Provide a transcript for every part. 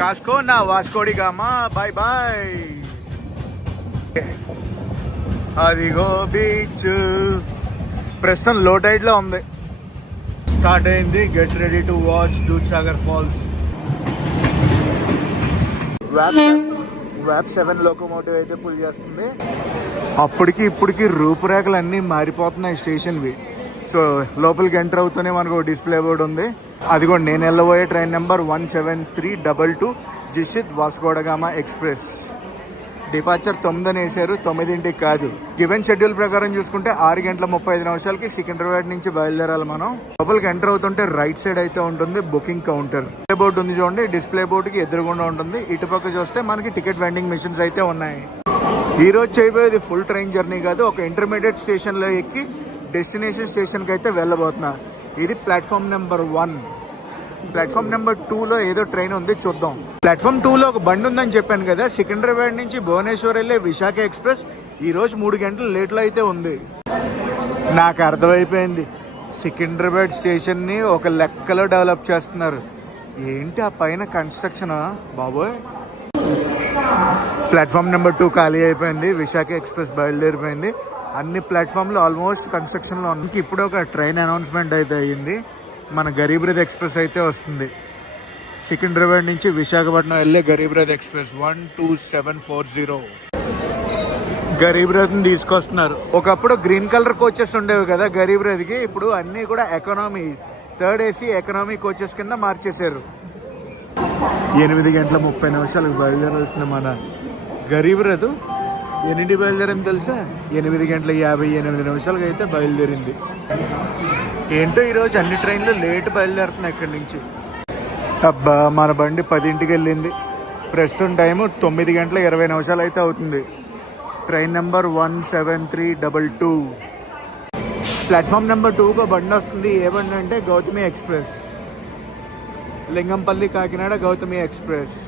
కాస్కో నా Vasco da Gama. Bye bye. అదిగో beach ప్రస్తుతం లో టైడ్ లో ఉంది. స్టార్ట్ అయింది. Get ready to watch Dudhsagar falls. వ్యాప్ 7 లోకోమోటివ్ అయితే పుల్ చేస్తుంది. అప్పటికి ఇప్పటికి రూపురేఖలు అన్నీ మారిపోతున్నాయి స్టేషన్వి. సో లోపలికి ఎంటర్ అవుతూనే మనకు డిస్ప్లే బోర్డు ఉంది. అది కూడా నేను వెళ్ళబోయే ట్రైన్ నెంబర్ 17322 జిషిత్ వాస్కోడగామా ఎక్స్ప్రెస్. డిపార్చర్ 9 వేసారు, 9ంటికి కాదు. గివెన్ షెడ్యూల్ ప్రకారం చూసుకుంటే 6:35 సికింద్రాబాద్ నుంచి బయలుదేరాలి మనం. లోపలికి ఎంటర్ అవుతుంటే రైట్ సైడ్ అయితే ఉంటుంది బుకింగ్ కౌంటర్. డిస్ప్లే బోర్డు ఉంది చూడండి. డిస్ప్లే బోర్డుకి ఎదురుగుండా ఉంటుంది. ఇటుపక్క చూస్తే మనకి టికెట్ వెండింగ్ మిషన్స్ అయితే ఉన్నాయి. ఈ రోజు చేయబోయేది ఫుల్ ట్రైన్ జర్నీ కాదు, ఒక ఇంటర్మీడియట్ స్టేషన్లో ఎక్కి డెస్టినేషన్ స్టేషన్కి అయితే వెళ్ళబోతున్నా. ఇది ప్లాట్ఫామ్ నెంబర్ 1. ప్లాట్ఫామ్ నెంబర్ 2లో ఏదో ట్రైన్ ఉంది, చూద్దాం. ప్లాట్ఫామ్ 2లో ఒక బండి ఉందని చెప్పాను కదా. సికింద్రాబాద్ నుంచి భువనేశ్వర్ వెళ్ళే విశాఖ ఎక్స్ప్రెస్ ఈ రోజు 3 గంటల లేట్లో అయితే ఉంది. నాకు అర్థమైపోయింది, సికింద్రాబాద్ స్టేషన్ని ఒక లెక్కలో డెవలప్ చేస్తున్నారు. ఏంటి ఆ పైన కన్స్ట్రక్షన్ బాబోయ్. ప్లాట్ఫామ్ నెంబర్ 2 ఖాళీ అయిపోయింది. విశాఖ ఎక్స్ప్రెస్ బయలుదేరిపోయింది. అన్ని ప్లాట్ఫామ్లు ఆల్మోస్ట్ కన్స్ట్రక్షన్లో ఉన్నాయి. ఇప్పుడు ఒక ట్రైన్ అనౌన్స్మెంట్ అయితే అయ్యింది. మన గరీబ్ రథ్ ఎక్స్ప్రెస్ అయితే వస్తుంది. సికింద్రాబాద్ నుంచి విశాఖపట్నం వెళ్ళే గరీబ్ రథ్ ఎక్స్ప్రెస్ 12740 గరీబ్ రథ్ని తీసుకొస్తున్నారు. ఒకప్పుడు గ్రీన్ కలర్ కోచెస్ ఉండేవి కదా గరీబ్ రథ్కి. ఇప్పుడు అన్నీ కూడా economy, 3rd AC economy coaches కింద మార్చేశారు. 8:30 బయలుదేరాల్సింది మన గరీబ్ రథ్. ఎన్నింటి బయలుదేరింది తెలుసా? 8:58 అయితే బయలుదేరింది. ఏంటో ఈరోజు అన్ని ట్రైన్లు లేట్ బయలుదేరుతున్నాయి ఇక్కడి నుంచి. అబ్బా, మన బండి 10ంటికి వెళ్ళింది. ప్రస్తుతం టైము 9:20 అయితే అవుతుంది. Train number 17322. ప్లాట్ఫామ్ నెంబర్ 2 బండి వస్తుంది. ఏ బండి అంటే గౌతమి ఎక్స్ప్రెస్. లింగంపల్లి కాకినాడ గౌతమి ఎక్స్ప్రెస్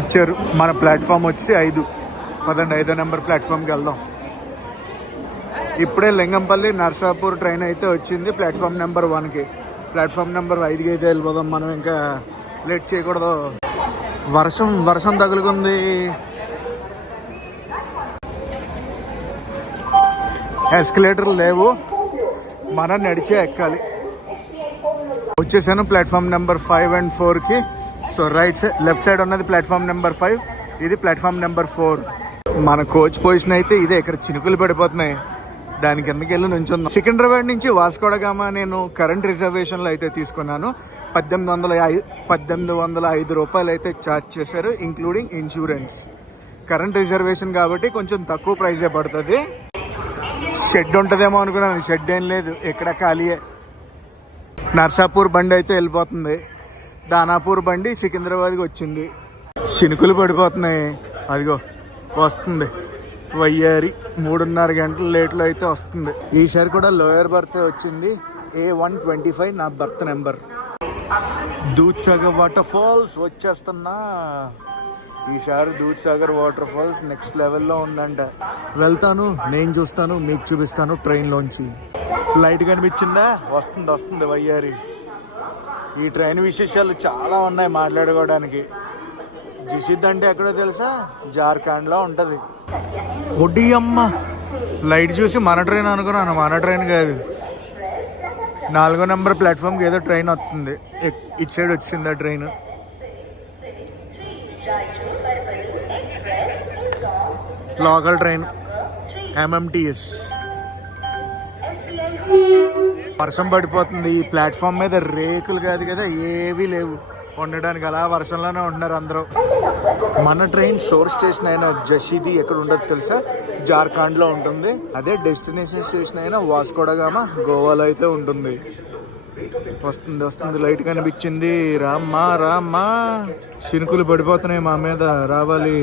ఇచ్చారు. మన ప్లాట్ఫామ్ వచ్చి 5. పదండి 5వ నెంబర్ ప్లాట్ఫామ్కి వెళ్దాం. ఇప్పుడే లింగంపల్లి నర్సాపూర్ ట్రైన్ అయితే వచ్చింది ప్లాట్ఫామ్ నెంబర్ 1కి. ప్లాట్ఫామ్ నెంబర్ 5కి అయితే వెళ్ళిపోదాం మనం, ఇంకా లేట్ చేయకూడదు. వర్షం తగులుకుంది. ఎస్కలేటర్లు లేవు, మనం నడిచే ఎక్కాలి. వచ్చేసాను ప్లాట్ఫామ్ నెంబర్ 5 and 4కి. సో లెఫ్ట్ సైడ్ ఉన్నది ప్లాట్ఫామ్ నెంబర్ 5, ఇది ప్లాట్ఫామ్ నెంబర్ 4. మన కోచ్ పొజిషన్ అయితే ఇదే. ఇక్కడ చినుకులు పడిపోతున్నాయి, దాని కిందకి వెళ్ళి నుంచున్నాం. సికింద్రాబాద్ నుంచి వాస్కోడగామా నేను కరెంట్ రిజర్వేషన్లో అయితే తీసుకున్నాను. 1805 రూపాయలు అయితే ఛార్జ్ చేశారు, ఇంక్లూడింగ్ ఇన్సూరెన్స్. కరెంట్ రిజర్వేషన్ కాబట్టి కొంచెం తక్కువ ప్రైజే పడుతుంది. షెడ్ ఉంటుందేమో అనుకున్నాను, షెడ్ ఏం లేదు, ఇక్కడ ఖాళీయే. నర్సాపూర్ బండి అయితే వెళ్ళిపోతుంది. దానాపూర్ బండి సికింద్రాబాద్కి వచ్చింది. చినుకులు పడిపోతున్నాయి. అదిగో వస్తుంది వయ్యారి. 3:30 గంటల లేట్లో అయితే వస్తుంది. ఈసారి కూడా లోయర్ బర్త్ వచ్చింది. A125 నా berth number. Dudhsagar waterfalls వచ్చేస్తున్నా. ఈసారి దూద్సాగర్ వాటర్ ఫాల్స్ నెక్స్ట్ లెవెల్లో ఉందంట. వెళ్తాను, నేను చూస్తాను, మీకు చూపిస్తాను ట్రైన్లోంచి. లైట్ కనిపించిందా? వస్తుంది వయ్యారి. ఈ ట్రైన్ విశేషాలు చాలా ఉన్నాయి మాట్లాడుకోవడానికి. జిషిద్ అంటే ఎక్కడో తెలుసా? జార్ఖండ్లో ఉంటుంది. ఒడ్డి అమ్మ, లైట్ చూసి మన ట్రైన్ అనుకున్నాను, మన ట్రైన్ కాదు. 4వ నెంబర్ ప్లాట్ఫామ్కి ఏదో ట్రైన్ వస్తుంది. ఇటు సైడ్ వచ్చింది ఆ ట్రైన్. Local train MMTS. వర్షం పడిపోతుంది. ఈ ప్లాట్ఫామ్ మీద రేకులు కాదు కదా, ఏవీ లేవు ఉండడానికి. అలా వర్షంలోనే ఉంటున్నారు అందరూ. మన ట్రైన్ సోర్స్ స్టేషన్ అయిన జషీది ఎక్కడ ఉండదు తెలుసా? జార్ఖండ్లో ఉంటుంది. అదే డెస్టినేషన్ స్టేషన్ అయిన వాస్కోడగామా గోవాలో అయితే ఉంటుంది. వస్తుంది లైట్ కనిపించింది. రామ్మా, చినుకులు పడిపోతున్నాయి మా మీద, రావాలి.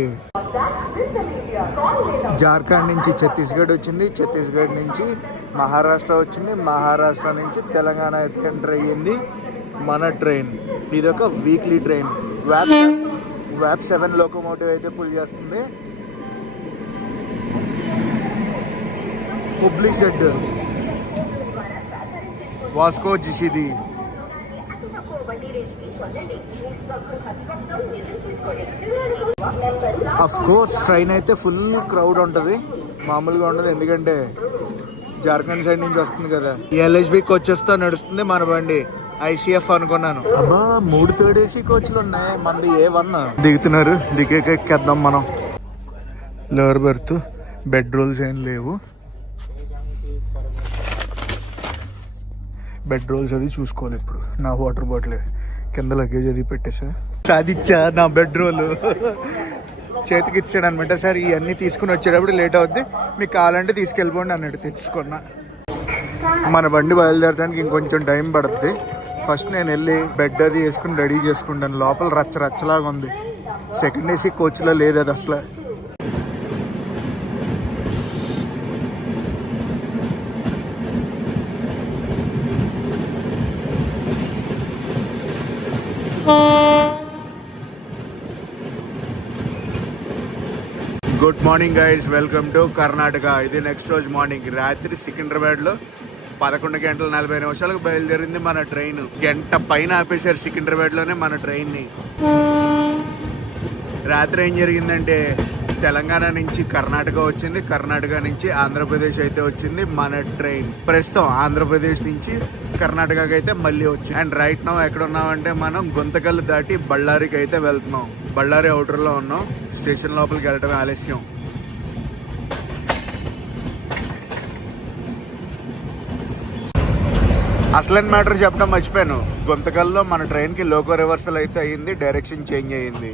జార్ఖండ్ నుంచి ఛత్తీస్గఢ్ వచ్చింది, ఛత్తీస్గఢ్ నుంచి మహారాష్ట్ర వచ్చింది, మహారాష్ట్ర నుంచి తెలంగాణ అయితే ఎంటర్ అయ్యింది మన ట్రైన్. ఇదొక వీక్లీ ట్రైన్. వ్యాప్ 7 లోకోమోటివ్ అయితే పుల్ చేస్తుంది. హుబ్లీ షెడ్, వాస్కో జిషిది. అఫ్ కోర్స్ ట్రైన్ అయితే ఫుల్ క్రౌడ్ ఉంటుంది, మామూలుగా ఉండదు. ఎందుకంటే జార్ఖండ్ సైడ్ నుంచి వస్తుంది కదా. ఎల్హెచ్బి కోచెస్ తో నడుస్తుంది మన బండి. ఐసీఎఫ్ అనుకున్నాను. అబ్బా 3 థర్డ్ ఏసీ కోచ్లు ఉన్నాయి, మనది A1. దిగుతున్నారు, దిగేకెక్కేద్దాం మనం. లోవర్ బెర్త్, బెడ్ రోల్స్ ఏం లేవు. బెడ్ రోల్స్ అది చూసుకోవాలి. ఇప్పుడు నా వాటర్ బాటిల్ కింద లగేజ్ అది పెట్టేసా. సాధిచ్చా నా బెడ్ రోల్ చేతికి ఇచ్చాడు అనమాట. సార్ ఇవన్నీ తీసుకుని వచ్చేటప్పుడు లేట్ అవుద్ది, మీకు కావాలంటే తీసుకెళ్ళిపోండి అన్నట్టు తెచ్చుకున్నా. మన బండి బయలుదేరడానికి ఇంకొంచెం టైం పడుతుంది. ఫస్ట్ నేను వెళ్ళి బెడ్ అది వేసుకుని రెడీ చేసుకుంటాను. లోపల రచ్చలాగా ఉంది. సెకండ్ ఏసీ కోచ్లో లేదు అది అసలు. Good morning guys, welcome to Karnataka. ఇది నెక్స్ట్ రోజు మార్నింగ్. రాత్రి సికింద్రాబాద్లో 11 గంటల 40 నిమిషాలకు బయలుదేరింది మన ట్రైన్. గంట పైన ఆపేశారు సికింద్రాబాద్లోనే మన ట్రైన్ని. రాత్రి ఏం జరిగిందంటే తెలంగాణ నుంచి కర్ణాటక వచ్చింది, కర్ణాటక నుంచి ఆంధ్రప్రదేశ్ అయితే వచ్చింది మన ట్రైన్. ప్రస్తుతం ఆంధ్రప్రదేశ్ నుంచి కర్ణాటకకి అయితే మళ్ళీ వచ్చింది. అండ్ రైట్ నౌ ఎక్కడ ఉన్నామంటే మనం గుంతకల్లు దాటి బళ్ళారికి అయితే వెళ్తున్నాం. బళ్ళారి అవుటర్లో ఉన్నాం. స్టేషన్ లోపలికి వెళ్ళటమే ఆలస్యం. అసలైన మ్యాటర్ చెప్పడం మర్చిపోయాను. గుంతకల్లో మన ట్రైన్కి లోకో రివర్సల్ అయితే అయ్యింది, డైరెక్షన్ చేంజ్ అయ్యింది.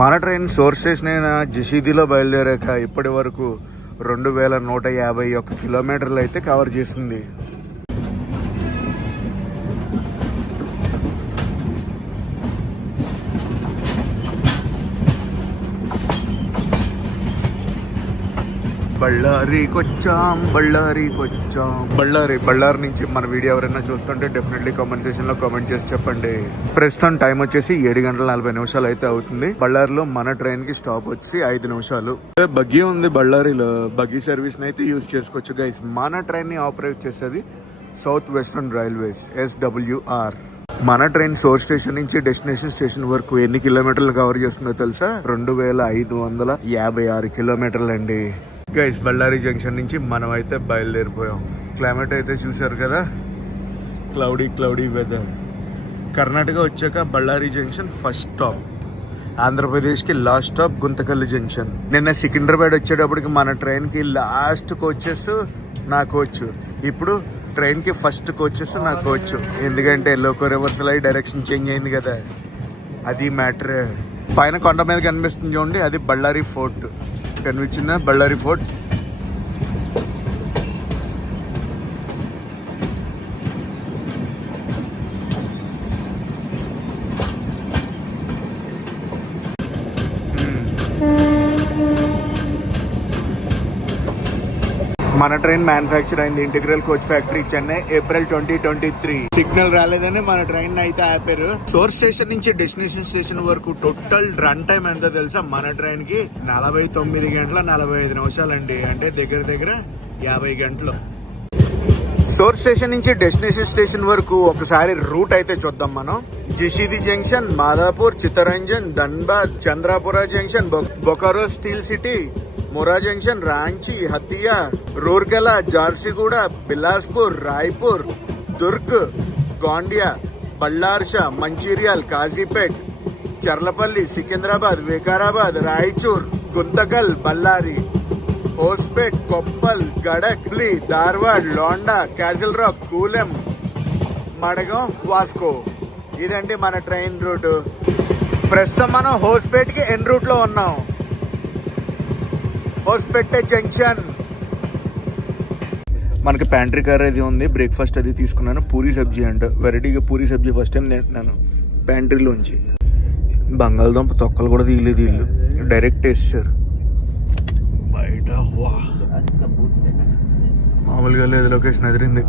మన ట్రైన్ సోర్స్ స్టేషన్ అయిన జసీదీలో బయలుదేరాక ఇప్పటి వరకు 2151 కిలోమీటర్లు అయితే కవర్ చేసింది. బళ్ళారి నుంచి మన వీడియో ఎవరైనా చూస్తుంటే డెఫినెట్లీ కామెంట్ సెక్షన్ లో కామెంట్ చేసి చెప్పండి. ప్రస్తుతం టైం వచ్చేసి 7 గంటల 40 నిమిషాలు అయితే అవుతుంది. బళ్ళారిలో మన ట్రైన్ కి స్టాప్ వచ్చి 5 నిమిషాలు. బగ్గీ ఉంది బళ్ళారిలో, బగ్గీ సర్వీస్ ని అయితే యూజ్ చేసుకోవచ్చు గైస్. మన ట్రైన్ ని ఆపరేట్ చేసేది సౌత్ వెస్టర్న్ రైల్వేస్, SWR. మన ట్రైన్ సోర్స్ స్టేషన్ నుంచి డెస్టినేషన్ స్టేషన్ వరకు ఎన్ని కిలోమీటర్లు కవర్ చేస్తుందో తెలుసా? 2556 కిలోమీటర్లు అండి. గైస్ బళ్ళారి జంక్షన్ నుంచి మనం అయితే బయలుదేరిపోయాం. క్లైమేట్ అయితే చూసారు కదా, క్లౌడీ వెదర్. కర్ణాటక వచ్చాక బళ్ళారి జంక్షన్ ఫస్ట్ స్టాప్, ఆంధ్రప్రదేశ్కి లాస్ట్ స్టాప్ గుంతకల్లు జంక్షన్. నిన్న సికింద్రాబాద్ వచ్చేటప్పటికి మన ట్రైన్కి లాస్ట్ కోచెస్ నా కోచ్, ఇప్పుడు ట్రైన్కి ఫస్ట్ కోచెస్ నా కోచ్. ఎందుకంటే లోకో రివర్సల్ అయ్యి డైరెక్షన్ చేంజ్ అయింది కదా, అది మ్యాటర్. పైన కొండ మీద కనిపిస్తుంది చూడండి, అది బళ్ళారి ఫోర్ట్. కనిపించిందా బళ్ళారి ఫోర్ట్? మన ట్రైన్ మ్యానుఫ్యాక్చర్ అయింది integral coach factory, Chennai, April 2023. Signal రాలేదని మన ట్రైన్ అయితే ఆపారు. సోర్స్ స్టేషన్ నుంచి డెస్టినేషన్ స్టేషన్ వరకు టోటల్ రన్ టైం ఎంత తెలుసా? మన ట్రైన్ కి 49 గంటల 45 నిమిషాలండి. అంటే దగ్గర 50 గంటలు. సోర్స్ స్టేషన్ నుంచి డెస్టినేషన్ స్టేషన్ వరకు ఒకసారి రూట్ అయితే చూద్దాం మనం. Jasidih junction, Madhupur, Chittaranjan, Dhanbad, Chandrapura junction, Bokaro steel city, Muri junction, Ranchi, Hatia, Rourkela, Jharsuguda, Bilaspur, Raipur, Durg, Gondia, Balharshah, Mancherial, Kazipet, Charlapalli, Secunderabad, Vikarabad, Raichur, Guntakal, Ballari, Hospet, Koppal, Gadag, Hubli, Dharwad, Londa, Castle Rock, Kulem, Madgaon, Vasco. ఇదండి మన ట్రైన్ రూట్. ప్రస్తుతం మనం హోస్పేట్కి ఎన్ రూట్లో ఉన్నాం. హోస్పేట్ జంక్షన్. మనకి ప్యాంట్రీ కార్ అది ఉంది. బ్రేక్ఫాస్ట్ అది తీసుకున్నాను. పూరి సబ్జీ అంట, వెరైటీగా పూరి సబ్జీ ఫస్ట్ టైం తింటున్నాను ప్యాంట్రీలోంచి. బంగాళదుంప తొక్కలు కూడా తీయలేదు వీళ్ళు, డైరెక్ట్ వేస్తారు బయట. వా మామూలుగా లేదు, లొకేషన్ ఎదిరింది.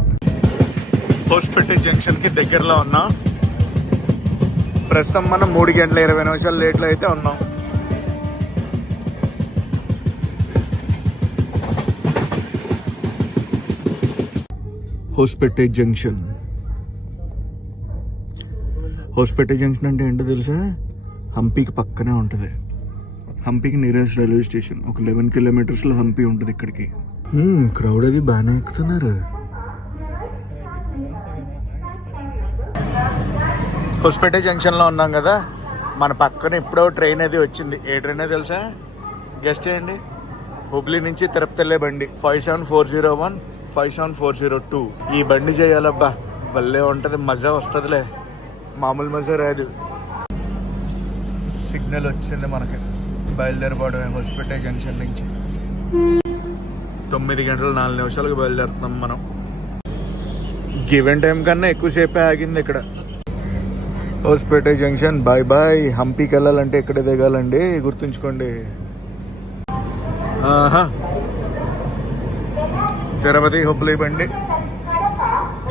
హోస్పేట్ జంక్షన్ కి దగ్గరలో ఉన్నాం. ప్రస్తుతం మనం 3 గంటల 20 నిమిషాలు లేట్లో అయితే ఉన్నాం. హోస్పేట జంక్షన్. హోస్పేట జంక్షన్ అంటే ఏంటో తెలుసా? హంపీకి పక్కనే ఉంటుంది. హంపీకి నియరెస్ట్ రైల్వే స్టేషన్. ఒక 11 కిలోమీటర్స్లో హంపీ ఉంటుంది ఇక్కడికి. క్రౌడ్ అది బాగానే ఎక్కుతున్నారు. హోస్పేట జంక్షన్లో ఉన్నాం కదా, మన పక్కన ఇప్పుడో ట్రైన్ అది వచ్చింది. ఏ ట్రైన్ తెలుసా? గెస్ట్ చేయండి. హుబ్లీ నుంచి తిరుపతి వెళ్ళే బండి 57401, 57402. ఈ బండి చేయాలబ్బా, భలే ఉంటుంది, మజా వస్తుందిలే, మామూలు మజా రాదు. సిగ్నల్ వచ్చింది మనకి, బయలుదేరిపోవడమే హోస్పేట జంక్షన్ నుంచి. 9 గంటల 4 నిమిషాలకు బయలుదేరుతున్నాం మనం. గివెన్ టైం కన్నా ఎక్కువసేపే ఆగింది ఇక్కడ. Hospet junction bye bye. హంపీకి వెళ్ళాలంటే ఎక్కడ దిగాలండి గుర్తుంచుకోండి. తిరుపతి హుబ్లీ బండి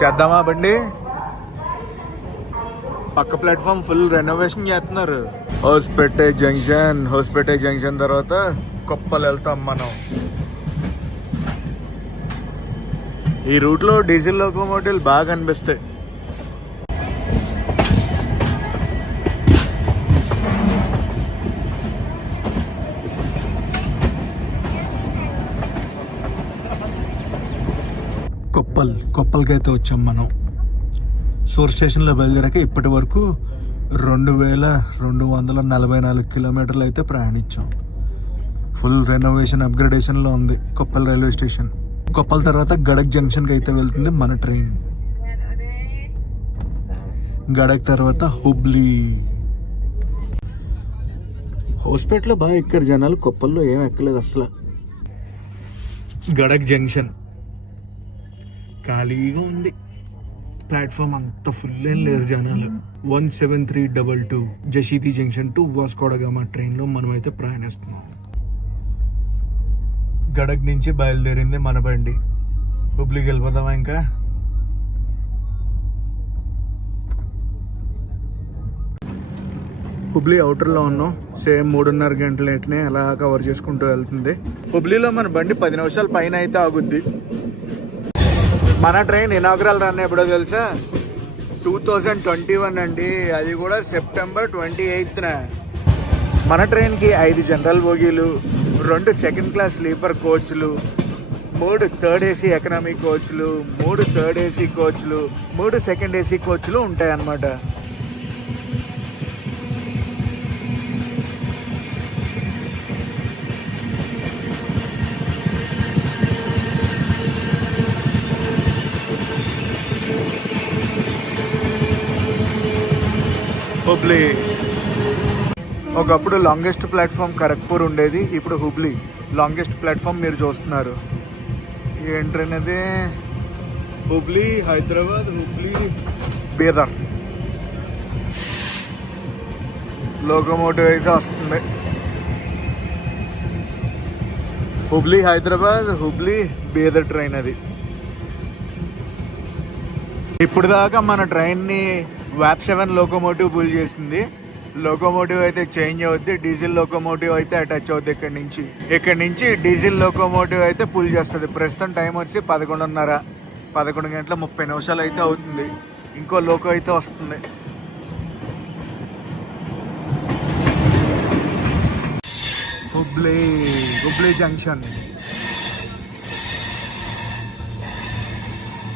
చేద్దామా? బండి పక్క ప్లాట్ఫామ్ ఫుల్ రెనోవేషన్ చేస్తున్నారు. హోస్పేట జంక్షన్ తర్వాత కొప్పలు వెళ్తాం మనం. ఈ రూట్లో డీజిల్ లోకోమోటివ్లు బాగా కనిపిస్తాయి. కొప్పలకైతే వచ్చాం మనం. సోర్స్ స్టేషన్లో బయలుదేరాక ఇప్పటి వరకు 2244 కిలోమీటర్లు అయితే ప్రయాణించాం. ఫుల్ రెనోవేషన్ అప్గ్రేడేషన్లో ఉంది కొప్పల్ రైల్వే స్టేషన్. కొప్పల్ తర్వాత గడక్ జంక్షన్కి అయితే వెళ్తుంది మన ట్రైన్. గడక్ తర్వాత హుబ్లీ. హోస్పేటలో బాగా ఎక్కారు జనాలు, కొప్పల్లో ఏం ఎక్కలేదు అసలు. గడక్ జంక్షన్ ఖాళీగా ఉంది, ప్లాట్ఫామ్ అంత ఫుల్ ఏం లేరు జనాలు. 17322 జషీతి జంక్షన్ టు వాస్కో డ గామా ట్రైన్లో మనమైతే ప్రయాణిస్తున్నాం. గడక్ నుంచి బయలుదేరింది మన బండి. హుబ్లీకి వెళ్ళిపోదామా? ఇంకా హుబ్లీ అవుటర్లో ఉన్నాం. సేమ్ 3.5 గంటలనే అలా కవర్ చేసుకుంటూ వెళ్తుంది. హుబ్లీలో మన బండి 10 నిమిషాల పైన అయితే ఆగుద్ది. మన ట్రైన్ ఇనాగ్రల్ రన్ ఎప్పుడో తెలుసా? 2021 అండి. అది కూడా సెప్టెంబర్ 28న. మన ట్రైన్కి 5 జనరల్ బోగీలు, 2 సెకండ్ క్లాస్ స్లీపర్ కోచ్లు, 3 థర్డ్ ఏసీ ఎకనామీ కోచ్లు, 3 థర్డ్ ఏసీ కోచ్లు, 3 సెకండ్ ఏసీ కోచ్లు ఉంటాయన్నమాట. హుబ్లీ ఒకప్పుడు లాంగెస్ట్ ప్లాట్ఫామ్ ఖరగ్పూర్ ఉండేది, ఇప్పుడు హుబ్లీ లాంగెస్ట్ ప్లాట్ఫామ్ మీరు చూస్తున్నారు. ఏం ట్రైన్ అది? హుబ్లీ హైదరాబాద్, హుబ్లీ బీదర్ లోకోమోటివ్ అయితే వస్తుంది. హుబ్లీ హైదరాబాద్, హుబ్లీ బీదర్ ట్రైన్ అది. ఇప్పుడు దాకా మన ట్రైన్ని WAP 7 లోకోమోటివ్ పుల్ చేసింది. లోకోమోటివ్ అయితే చేంజ్ అవుద్ది, డీజిల్ లోకోమోటివ్ అయితే అటాచ్ అవుద్ది. ఇక్కడి నుంచి డీజిల్ లోకోమోటివ్ అయితే పుల్ చేస్తుంది. ప్రస్తుతం టైం వచ్చి 11 గంటల 30 నిమిషాలు అయితే అవుతుంది. ఇంకో లోకో అయితే వస్తుంది. హుబ్లీ జంక్షన్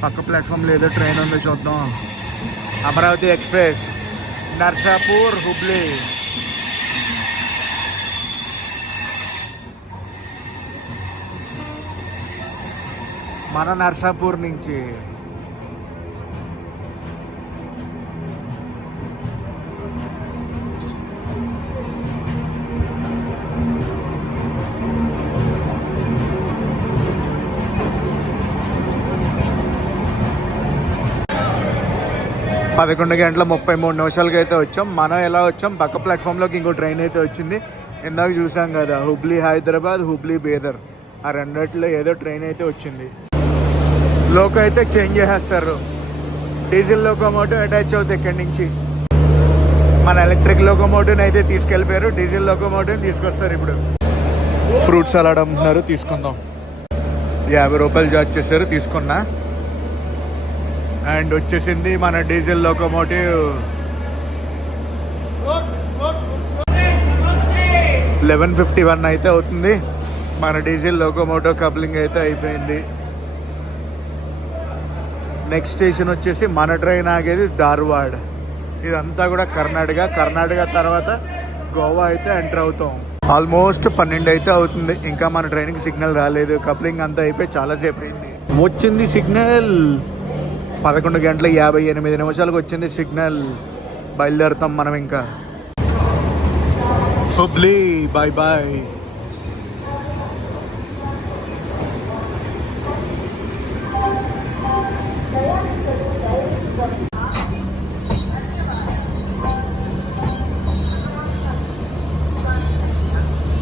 పక్క ప్లాట్ఫామ్లో ఏదో ట్రైన్ ఉందో చూద్దాం. అమరావతి ఎక్స్ప్రెస్ నర్సాపూర్ హుబ్లీ. మన నర్సాపూర్ నుంచి పదకొండు గంటల 33 నిమిషాలకి అయితే వచ్చాం. మనం ఎలా వచ్చాం, పక్క ప్లాట్ఫామ్లోకి ఇంకో ట్రైన్ అయితే వచ్చింది. ఇందాక చూసాం కదా, హుబ్లీ హైదరాబాద్, హుబ్లీ బీదర్, ఆ రెండిట్లో ఏదో ట్రైన్ అయితే వచ్చింది. లోకో అయితే చేంజ్ చేసేస్తారు. డీజిల్ లోకోమోటివ్ అటాచ్ అవుతుంది ఇక్కడి నుంచి. మన ఎలక్ట్రిక్ లోకోమోటివ్ని అయితే తీసుకెళ్ళిపోయారు, డీజిల్ లోకోమోటివ్ని తీసుకొస్తారు. ఇప్పుడు ఫ్రూట్ సలాడ్ అమ్ముతున్నారు, తీసుకుందాం. 50 రూపాయలు చార్జ్ చేశారు, తీసుకున్నా. అండ్ వచ్చేసింది మన డీజిల్ లోకోమోటివ్ 11:51 అయితే అవుతుంది. మన డీజిల్ లోకోమోటివ్ కప్లింగ్ అయితే అయిపోయింది. నెక్స్ట్ స్టేషన్ వచ్చేసి మన ట్రైన్ ఆగేది ధార్వాడ్. ఇదంతా కూడా కర్ణాటక తర్వాత గోవా అయితే ఎంటర్ అవుతాం. ఆల్మోస్ట్ 12 అయితే అవుతుంది. ఇంకా మన ట్రైన్కి సిగ్నల్ రాలేదు. కప్లింగ్ అంతా అయిపోయి చాలాసేపు అయింది. వచ్చింది సిగ్నల్ 11:58 వచ్చింది సిగ్నల్. బయలుదేరుతాం మనం ఇంకా. Hubli bye bye.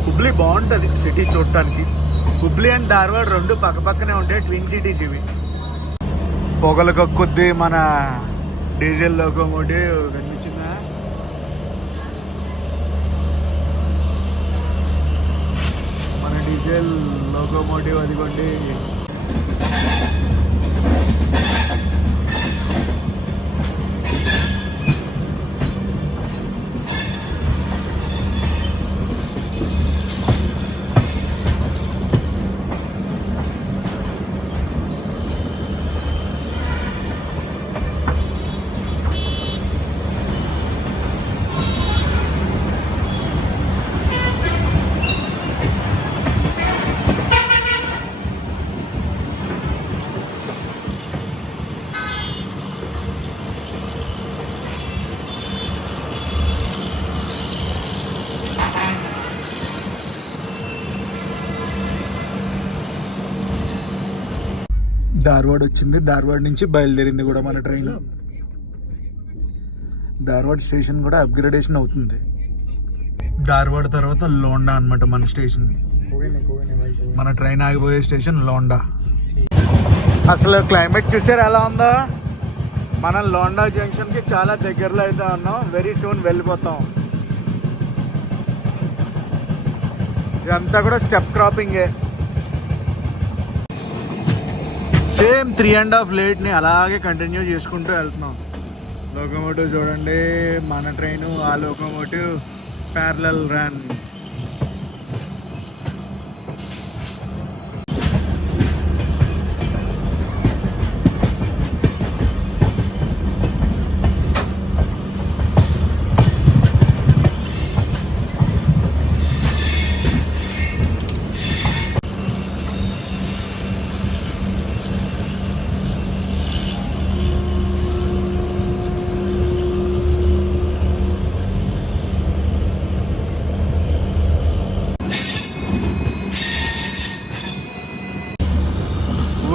హుబ్లీ బాగుంటుంది సిటీ చూడటానికి. హుబ్లీ అండ్ ధార్వాడ్ రెండు పక్కనే ఉంటాయి. ట్విన్ సిటీస్ ఇవి. పొగలు కక్కుద్ది మన డీజిల్ లోకోమోటివ్. కనిపించిందా? మన డీజిల్ లోకోమోటివ్ అదిగోండి. ధార్వాడ్ వచ్చింది. ధార్వాడ్ నుంచి బయలుదేరింది కూడా మన ట్రైన్. ధార్వాడ్ స్టేషన్ కూడా అప్గ్రేడేషన్ అవుతుంది. ధార్వాడ్ తర్వాత లోండా అనమాట మన స్టేషన్. మన ట్రైన్ ఆగిపోయే స్టేషన్ లోండా. అసలు క్లైమేట్ చూసారు ఎలా ఉందో. మనం లోండా జంక్షన్కి చాలా దగ్గరలో అయితే ఉన్నాం. వెరీ సూన్ వెళ్ళిపోతాం. ఇదంతా కూడా స్టెప్ క్రాపింగే. సేమ్ 3.5 లేట్ని అలాగే కంటిన్యూ చేసుకుంటూ వెళ్తున్నాం. లోకోమోటివ్ చూడండి. మన ట్రైను ఆ locomotive parallel run.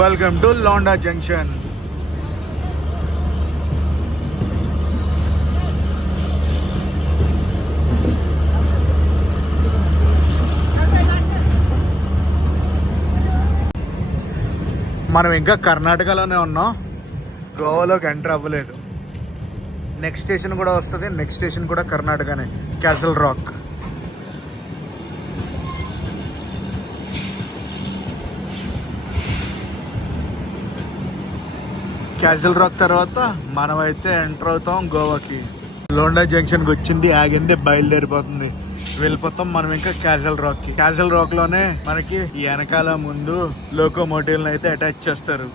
Welcome to Londa junction. మనం ఇంకా కర్ణాటకలోనే ఉన్నాం. గోవాలోకి ఎంటర్ అవ్వలేదు. నెక్స్ట్ స్టేషన్ కూడా వస్తుంది. నెక్స్ట్ స్టేషన్ కూడా కర్ణాటకనే, క్యాసిల్ రాక్. క్యాసిల్ రాక్ తర్వాత మనమైతే ఎంటర్ అవుతాం గోవాకి. లోండా జంక్షన్కి వచ్చింది, ఆగింది, బయలుదేరిపోతుంది. వెళ్ళిపోతాం మనం ఇంకా క్యాసిల్ రాక్కి. క్యాసిల్ రాక్లోనే మనకి వెనకాల ముందు లోకోమోటివ్ని అయితే అటాచ్ చేస్తారు.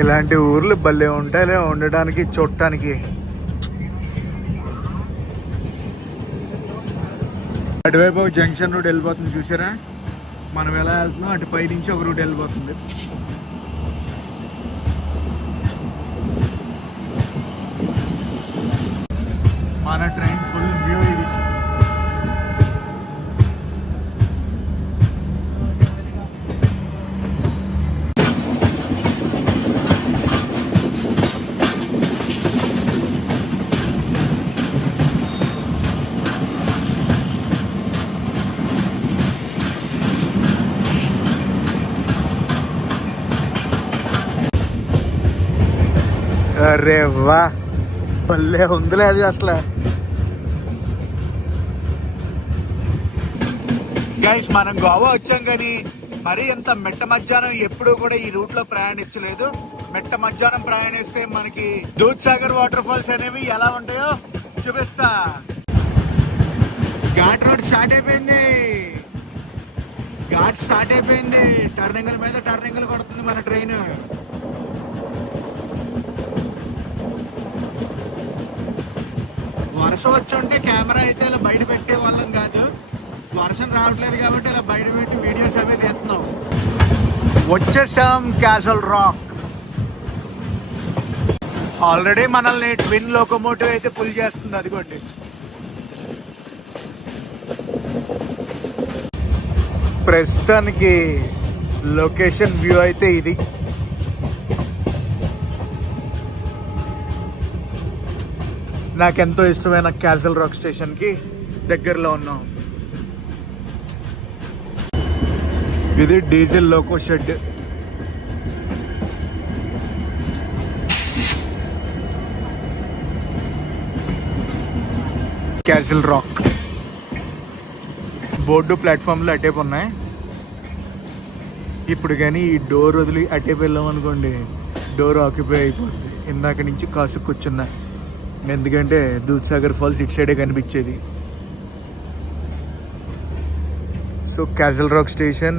ఇలాంటి ఊర్లు భలే ఉంటాయిలే ఉండడానికి, చూడటానికి. అటువైపు ఒక జంక్షన్ రూట్ వెళ్ళిపోతుంది చూసారా. మనం ఎలా వెళ్తున్నాం అటు పై నుంచి ఒక రూట్ వెళ్ళిపోతుంది. మన ట్రైన్ ఫుల్ వ్యూ ఇది. అరే వా, భలే ఉందిలే అది అసలు. గైస్ మనం గోవా వచ్చాం కానీ మరి ఎంత మెట్ట మధ్యాహ్నం ఎప్పుడూ కూడా ఈ రూట్ లో ప్రయాణించలేదు. మెట్ట మధ్యాహ్నం ప్రయాణిస్తే మనకి దూద్ సాగర్ వాటర్ ఫాల్స్ అనేవి ఎలా ఉంటాయో చూపిస్తా. ఘాట్ రోడ్ స్టార్ట్ అయిపోయింది, ఘాట్ స్టార్ట్ అయిపోయింది. టర్నింగ్ల మీద టర్నింగ్లు కొడుతుంది మన ట్రైన్. వర్షం వచ్చి ఉంటే కెమెరా అయితే ఇలా బయట పెట్టే వాళ్ళం కాదు. వర్షం రావట్లేదు కాబట్టి ఇలా బయట పెట్టి వీడియోస్ అవి తీస్తున్నాం. వచ్చేసాం క్యాసల్ రాక్. ఆల్రెడీ మనల్ని ట్విన్ లోకోమోటివ్ అయితే పుల్ చేస్తుంది, అదిగోండి. ప్రస్తుతానికి లొకేషన్ వ్యూ అయితే ఇది. నాకెంతో ఇష్టమైన క్యాసల్ రాక్ స్టేషన్కి దగ్గరలో ఉన్నాం. ఇది diesel loco shed. Castle rock board ప్లాట్ఫామ్లో అటేపు ఉన్నాయి. ఇప్పుడు కానీ ఈ డోర్ వదిలి అటేపు వెళ్ళామనుకోండి, డోర్ ఆక్యుపై అయిపోతుంది. ఇందాక నుంచి కాసు కూర్చున్నా, ఎందుకంటే దూద్ సాగర్ ఫాల్స్ ఇటు సైడే కనిపించేది. సో క్యాసల్ రాక్ స్టేషన్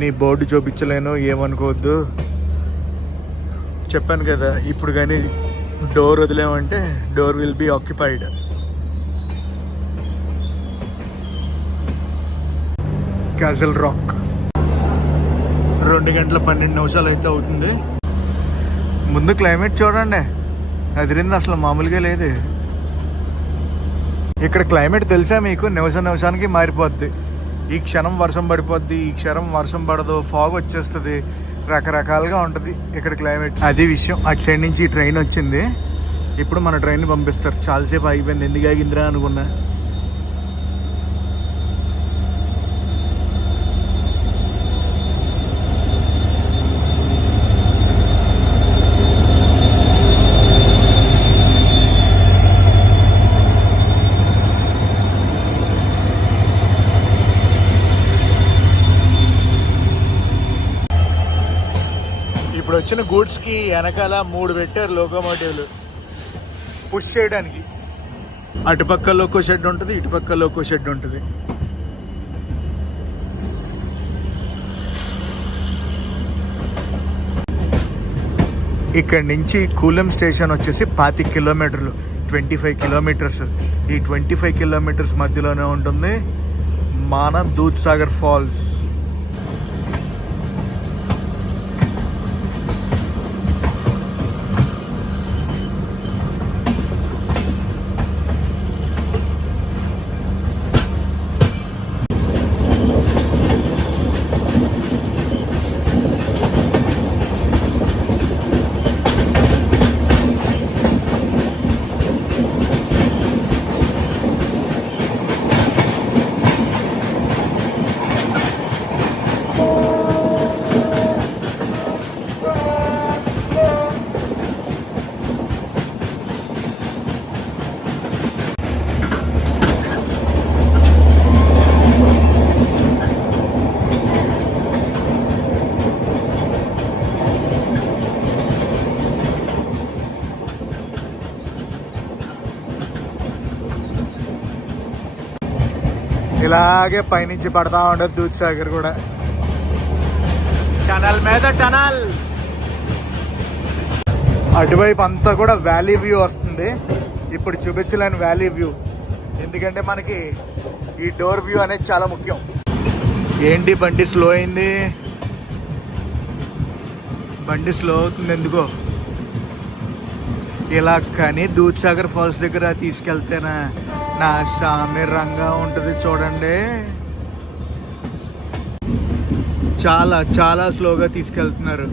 నీ బోర్డు చూపించలేను, ఏమనుకోవద్దు. చెప్పాను కదా, ఇప్పుడు కానీ డోర్ వదిలేమంటే door will be occupied. Castle Rock 2:12 అయితే అవుతుంది. ముందు క్లైమేట్ చూడండి, అదిరింది అసలు, మామూలుగా లేదు. ఇక్కడ క్లైమేట్ తెలుసా మీకు, నిమిషానికి మారిపోద్ది. ఈ క్షణం వర్షం పడిపోద్ది, ఈ క్షణం వర్షం పడదు, ఫాగ్ వచ్చేస్తుంది, రకరకాలుగా ఉంటుంది ఇక్కడ క్లైమేట్. అది విషయం. అటు సైడ్ నుంచి ఈ ట్రైన్ వచ్చింది, ఇప్పుడు మన ట్రైన్ పంపిస్తారు. చాలాసేపు ఆగిపోయింది, ఎందుకు ఆగిందిరా అనుకున్నా. ఇప్పుడు వచ్చిన గూడ్స్కి వెనకాల 3 పెట్టారు లోకోమోటివ్లు పుష్ చేయడానికి. అటుపక్క లోకో షెడ్ ఉంటుంది, ఇటుపక్క లోకో షెడ్ ఉంటుంది. ఇక్కడ నుంచి కూలం స్టేషన్ వచ్చేసి 25 కిలోమీటర్లు, 25 కిలోమీటర్స్. ఈ 25 కిలోమీటర్స్ మధ్యలోనే ఉంటుంది మన దూద్ సాగర్ ఫాల్స్. ఇలాగే పైనుంచి పడతా ఉండదు దూద్ సాగర్ కూడా. టనల్ మీద టనల్. అటువైపు అంతా కూడా వ్యాలీ వ్యూ వస్తుంది. ఇప్పుడు చూపించలేని వ్యాలీ వ్యూ, ఎందుకంటే మనకి ఈ డోర్ వ్యూ అనేది చాలా ముఖ్యం. ఏంటి బండి స్లో అయింది, బండి స్లో అవుతుంది ఎందుకో. ఇలా కానీ దూద్ సాగర్ ఫాల్స్ దగ్గర తీసుకెళ్తేనా నా సామిరంగా ఉంటుంది చూడండి. చాలా చాలా స్లోగా తీసుకెళ్తున్నారు.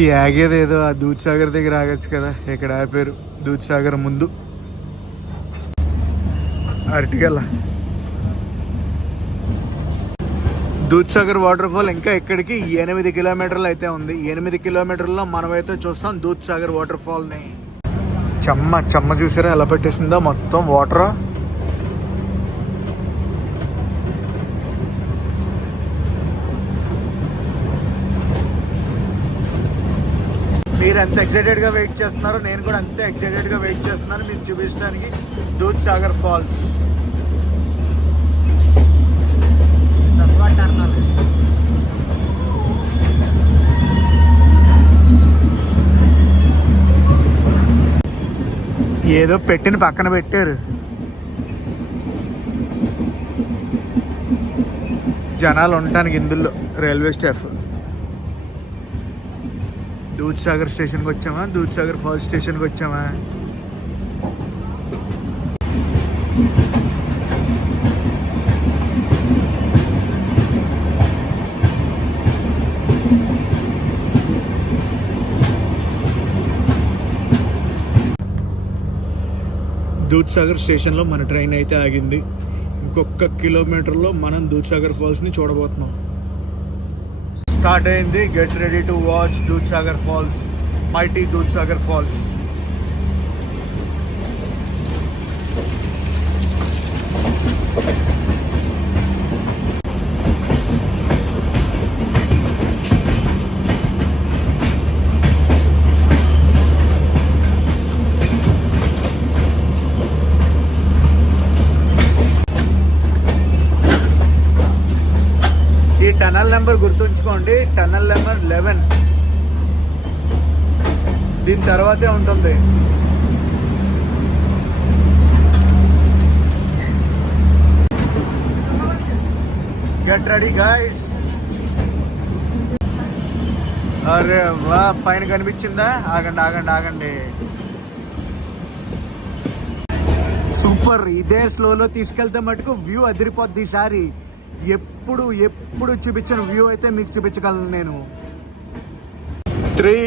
ఈ ఆగేది ఏదో ఆ దూద్ సాగర్ దగ్గర ఆగచ్చు కదా, ఇక్కడ ఆపారు దూద్ సాగర్ ముందు. అరటిగల దూద్సాగర్ వాటర్ ఫాల్ ఇంకా ఇక్కడికి 8 కిలోమీటర్లు అయితే ఉంది. 8 కిలోమీటర్లలో మనమైతే చూస్తాం దూద్సాగర్ వాటర్ ఫాల్ని. చెమ్మ చూసారా ఎలా పెట్టేసిందో మొత్తం వాటర్. మీరు ఎంత ఎక్సైటెడ్గా వెయిట్ చేస్తున్నారో నేను కూడా అంతే ఎక్సైటెడ్గా వెయిట్ చేస్తున్నాను మీకు చూపించడానికి దూద్సాగర్ ఫాల్స్. ఏదో పెట్టిన పక్కన పెట్టారు. జనాలు ఉండటానికి ఇందులో రైల్వే స్టాఫ్. దూద్సాగర్ స్టేషన్కి వచ్చామా, దూద్సాగర్ ఫాల్స్ స్టేషన్కి వచ్చామా. దూద్సాగర్ స్టేషన్లో మన ట్రైన్ అయితే ఆగింది. ఇంకొక కిలోమీటర్లో మనం దూద్సాగర్ ఫాల్స్ని చూడబోతున్నాం. స్టార్ట్ అయింది. Get ready to watch Dudhsagar falls, mighty Dudhsagar falls. ఈ టనల్ నెంబర్ గుర్తుంచుకోండి, టనల్ నెంబర్ 11. దీని తర్వాతే ఉంటుంది. Get ready guys. అరే వా, పైన కనిపించిందా? ఆగండి. సూపర్. ఇదే స్లోలో తీసుకెళ్తే మటుకు వ్యూ అదిరిపోద్ది ఈసారి. ఎప్పుడు చూపించిన వ్యూ అయితే మీకు చూపించగలను నేను. 3,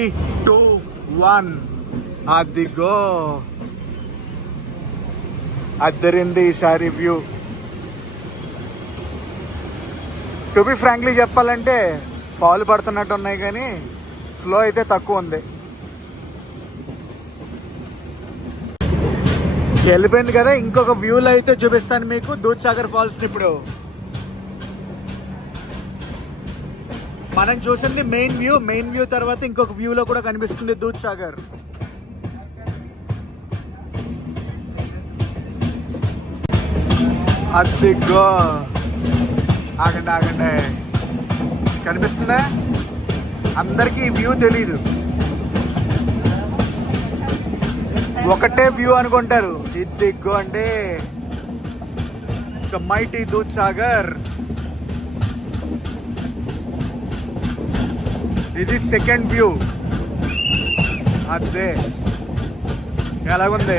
2, 1 అదిగో అద్దరింది ఈసారి వ్యూ. టు బి ఫ్రాంక్లీ చెప్పాలంటే పాలు పడుతున్నట్టు ఉన్నాయి కానీ ఫ్లో అయితే తక్కువ ఉంది. వెళ్ళిపోయింది కదా, ఇంకొక వ్యూలో అయితే చూపిస్తాను మీకు దూద్సాగర్ ఫాల్స్ని. ఇప్పుడు మనం చూసింది మెయిన్ వ్యూ తర్వాత ఇంకొక వ్యూలో కూడా కనిపిస్తుంది దూద్సాగర్. అదిగో ఆగండి. కనిపిస్తుందా? అందరికీ ఈ వ్యూ తెలీదు, ఒకటే వ్యూ అనుకుంటారు. ఇదిగో అంటే మైటీ దూద్సాగర్. ఇది సెకండ్ వ్యూ. అదే ఎలాగుంది?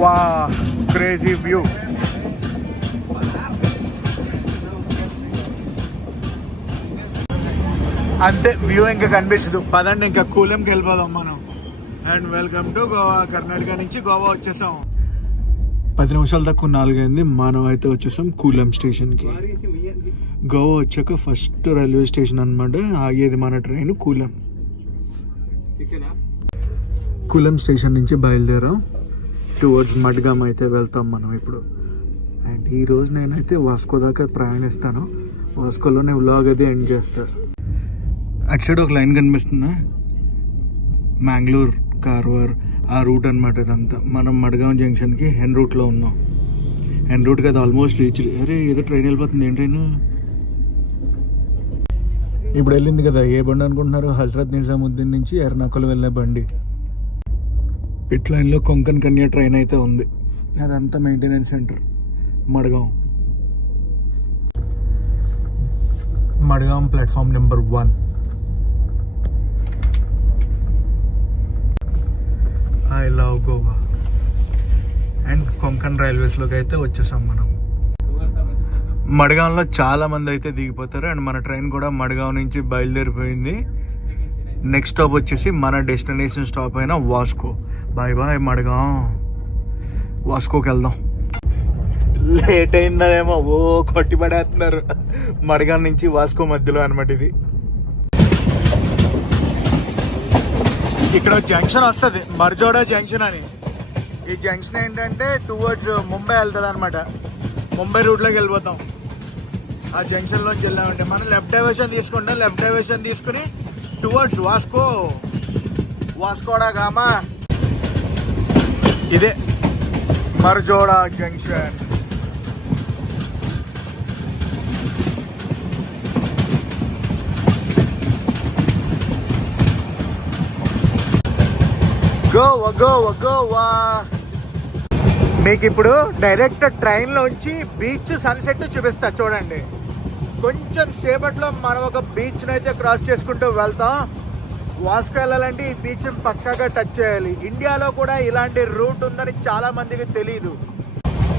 వా, క్రేజీ వ్యూ. అంతే, వ్యూ ఇంకా కనిపిస్తుంది. పదండి ఇంకా కూలంకి వెళ్ళిపోదాం మనం. And welcome to Goa. Karnataka నుంచి గోవా వచ్చేసాం. 10 నిమిషాల తక్కువ 4 అయింది. మనం అయితే వచ్చేసాం కూలం స్టేషన్కి. గోవా వచ్చాక ఫస్ట్ రైల్వే స్టేషన్ అనమాట ఆగేది మన ట్రైన్ కూలం. కూలం స్టేషన్ నుంచి బయలుదేరాం. టువర్డ్స్ మడ్గామ్ అయితే వెళ్తాం మనం ఇప్పుడు. అండ్ ఈరోజు నేనైతే వాస్కో దాకా ప్రయాణిస్తాను. వాస్కోలోనే వ్లాగ్ అది ఎండ్ చేస్తారు. అటు సైడ్ ఒక లైన్ కనిపిస్తుందా, మ్యాంగ్లూర్ కార్వార్ ఆ రూట్ అనమాట ఇదంతా. మనం మడ్గాం జంక్షన్కి హెన్ రూట్లో ఉన్నాం. హెన్ రూట్కి అది ఆల్మోస్ట్ రీచ్. అరే ఏదో ట్రైన్ వెళ్ళిపోతుంది. ఏం ట్రైన్ ఇప్పుడు వెళ్ళింది కదా? ఏ బండి అనుకుంటున్నారు? హజరత్ నిజాముద్దీన్ నుంచి ఎర్నాకుళం వెళ్ళే బండి. పిట్ లైన్లో కొంకన్ కన్యా ట్రైన్ అయితే ఉంది. అదంతా maintenance centre Madgaon. Madgaon platform number 1. I love Goa. And Konkan రైల్వేస్లోకి అయితే వచ్చేసాం మనం. మడ్గాంలో చాలా మంది అయితే దిగిపోతారు. అండ్ మన ట్రైన్ కూడా మడ్గాం నుంచి బయలుదేరిపోయింది. నెక్స్ట్ స్టాప్ వచ్చేసి మన డెస్టినేషన్ స్టాప్ అయిన వాస్కో. Bye bye Madgaon. వాస్కోకి వెళ్దాం. లేట్ అయిందనేమో ఓ కొట్టి పడేస్తున్నారు. మడగాం నుంచి వాస్కో మధ్యలో అనమాట ఇది. ఇక్కడ జంక్షన్ వస్తుంది, మర్జోడా జంక్షన్ అని. ఈ జంక్షన్ ఏంటంటే టువర్డ్స్ ముంబై వెళ్తుంది అనమాట. ముంబై రూట్లోకి వెళ్ళిపోతాం. ఆ జంక్షన్లోంచి వెళ్ళామంటే మనం లెఫ్ట్ డైవర్షన్ తీసుకుంటాం. లెఫ్ట్ డైవర్షన్ తీసుకుని టువర్డ్స్ వాస్కోడా గామా. ఇదే మర్జోడా జంక్షన్. గోవా గోవా గోవా. మీకు ఇప్పుడు డైరెక్ట్ ట్రైన్లోంచి బీచ్ సన్సెట్ చూపిస్తా చూడండి. కొంచెం సేపట్లో మనం ఒక బీచ్ని అయితే క్రాస్ చేసుకుంటూ వెళ్తాం. వాస్కో వెళ్ళాలంటే ఈ బీచ్ని పక్కాగా టచ్ చేయాలి. ఇండియాలో కూడా ఇలాంటి రూట్ ఉందని చాలా మందికి తెలీదు.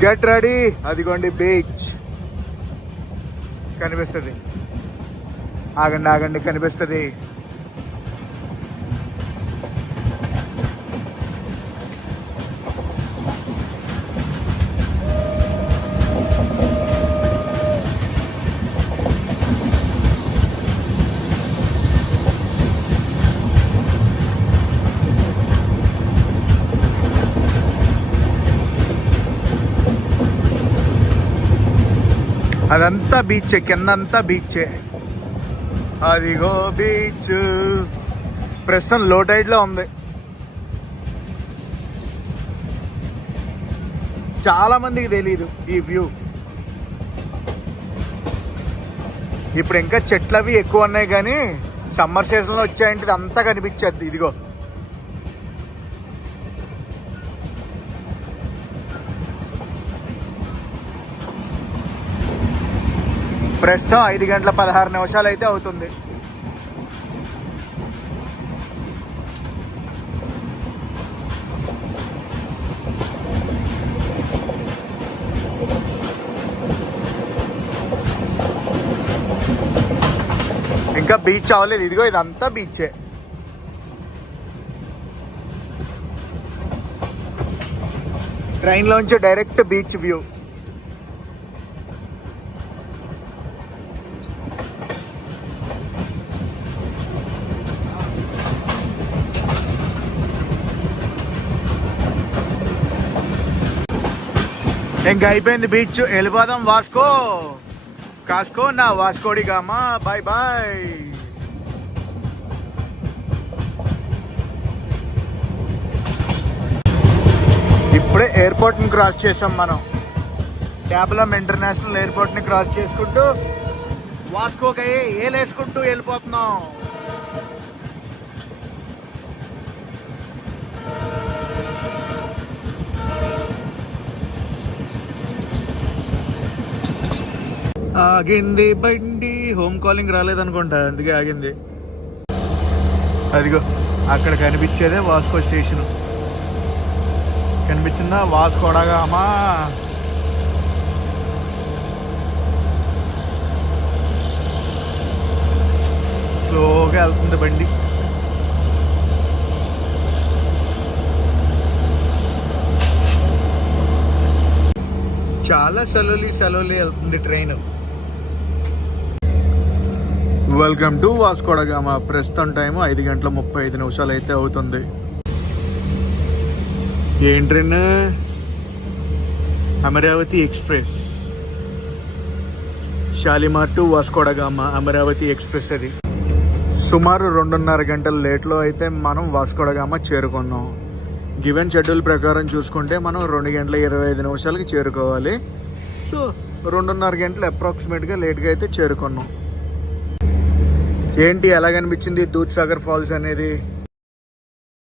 Get ready. అదిగోండి బీచ్ కనిపిస్తుంది. ఆగండి ఆగండి కనిపిస్తుంది. అదంతా బీచే, కిందంతా బీచే. అదిగో బీచ్. ప్రస్తుతం లో టైడ్లో ఉంది. చాలా మందికి తెలీదు ఈ వ్యూ. ఇప్పుడు ఇంకా చెట్లు అవి ఎక్కువ ఉన్నాయి, కానీ సమ్మర్ సీజన్లో వచ్చాయంటే ఇది అంతా కనిపించేది. ఇదిగో ప్రస్తుతం 5:16 అయితే అవుతుంది. ఇంకా బీచ్ అవ్వలేదు. ఇదిగో ఇదంతా బీచే. ట్రైన్లోంచి డైరెక్ట్ బీచ్ వ్యూ. ఇంకా అయిపోయింది బీచ్. వెళ్ళిపోదాం వాస్కో. కాస్కో నా వాస్కోడి గామా. Bye bye. ఇప్పుడే ఎయిర్పోర్ట్ని క్రాస్ చేసాం మనం. ట్యాబ్లం ఇంటర్నేషనల్ ఎయిర్పోర్ట్ని క్రాస్ చేసుకుంటూ వాస్కోకి ఏలేసుకుంటూ వెళ్ళిపోతున్నాం. ఆగింది బండి. హోమ్ కాలింగ్ రాలేదనుకుంటా, అందుకే ఆగింది. అదిగో అక్కడ కనిపించేదే వాస్కో స్టేషన్. కనిపించిందా? Vasco da gamma. స్లోగా వెళ్తుంది బండి. చాలా సెలవులి వెళ్తుంది train. Welcome to Vasco da gamma. ప్రస్తుతం టైము 5:35 అయితే అవుతుంది. ఏం train? Amaravati express. Shalimar to Vasco da gamma Amaravati express. అది సుమారు 2.5 గంటల లేట్లో అయితే మనం వాస్కోడా గామా చేరుకున్నాం. గివెన్ షెడ్యూల్ ప్రకారం చూసుకుంటే మనం 2:25 చేరుకోవాలి. సో 2.5 గంటలు అప్రాక్సిమేట్గా లేట్గా అయితే చేరుకున్నాం. ఏంటి ఎలా కనిపించింది దూద్సాగర్ ఫాల్స్ అనేది?